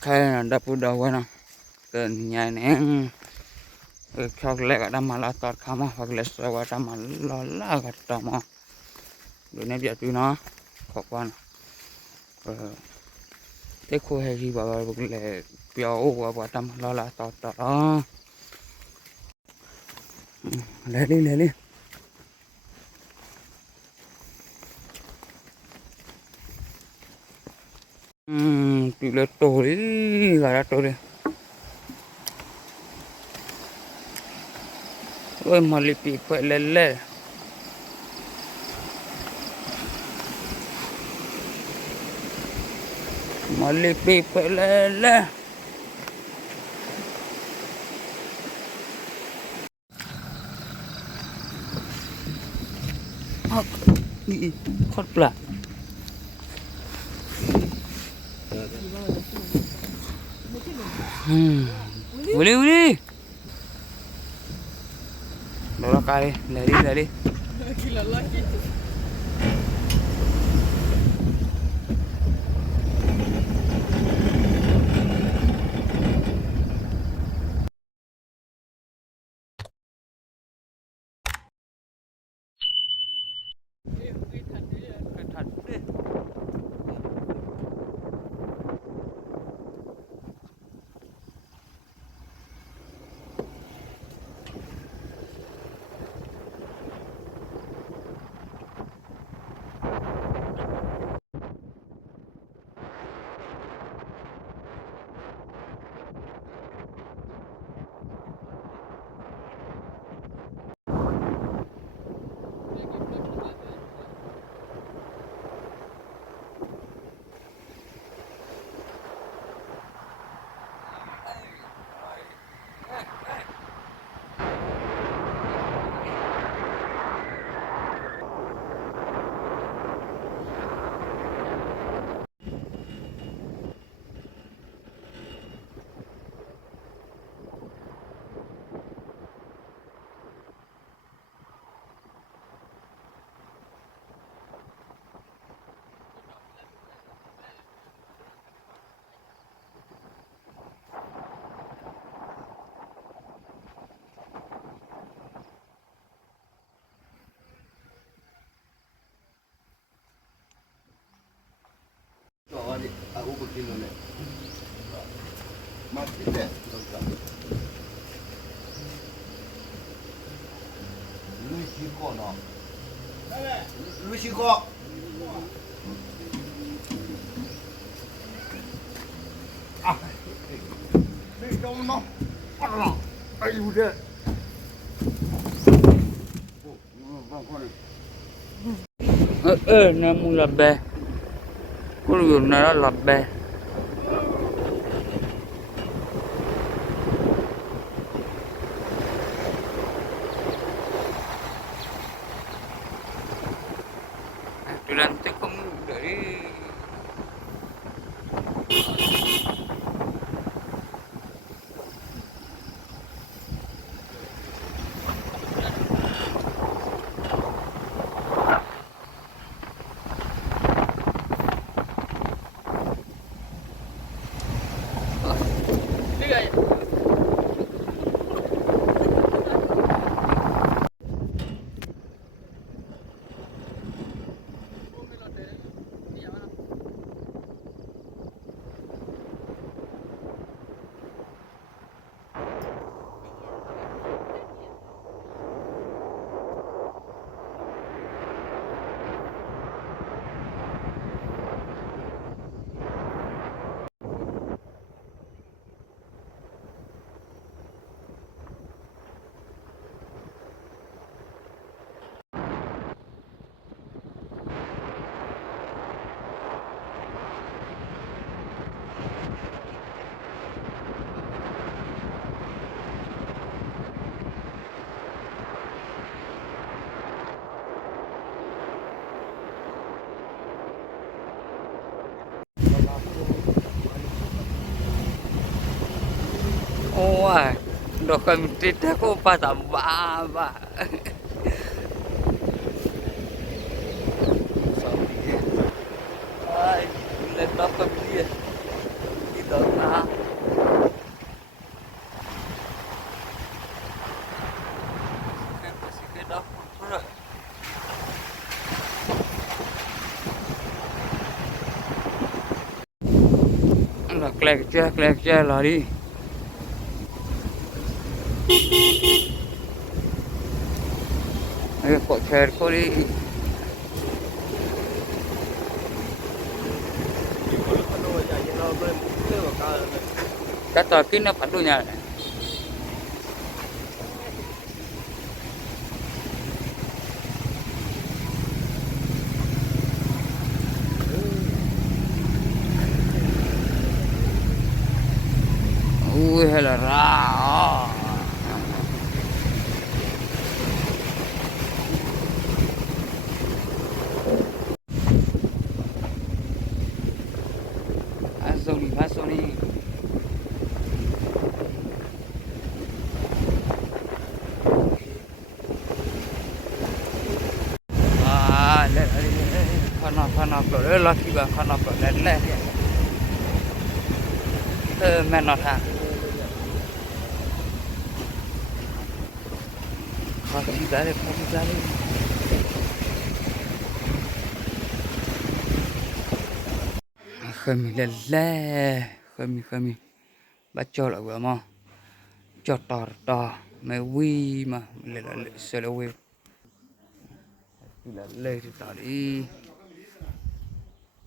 kayak dapur dawana kenyane chocolate ada malah tar kama chocolate sewa ada malah kata mah ini dia tu na kapan देखो है कि बाबा बगले प्याओ बाबा तम लाला ता ले ले pile tori gara tori oi mali pi pelele mali pi pelele khot pula boleh Dora kali lari gila lagi aku begini nih mati deh lu siko no lu siko ah ini kamu no Allah ayo udah namu labeh Kulu nara labeh itu nanti kamu dari Wah, dokam tidak kau patah baba. Ay, nagtapag dia. Kita Klek je lari. Kok chair ko đi. Chắc tao kín nó phản đôi nhà này. Ui hay là ra. Asoni. Le khana pro laki ba khana pro le. Men nó thang. Khaki jale. Khami le. Khami. Bắt cho lại vừa mà. Cho to mày quy mà le sẽ là quy. Lên thì tao đi.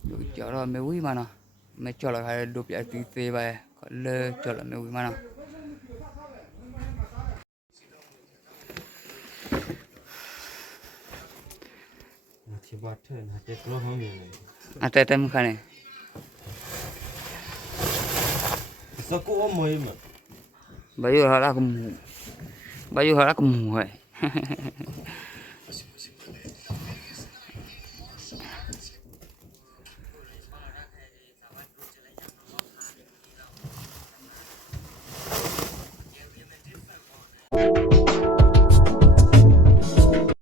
Được cho rồi mày quy mà nè. Mày cho lại hai đục giải tí tê về. Còn lơ cho lại mày quy mà nè. Tê tê khá này. Sao cô mới mà? Bây giờ họ đã cùng mù vậy.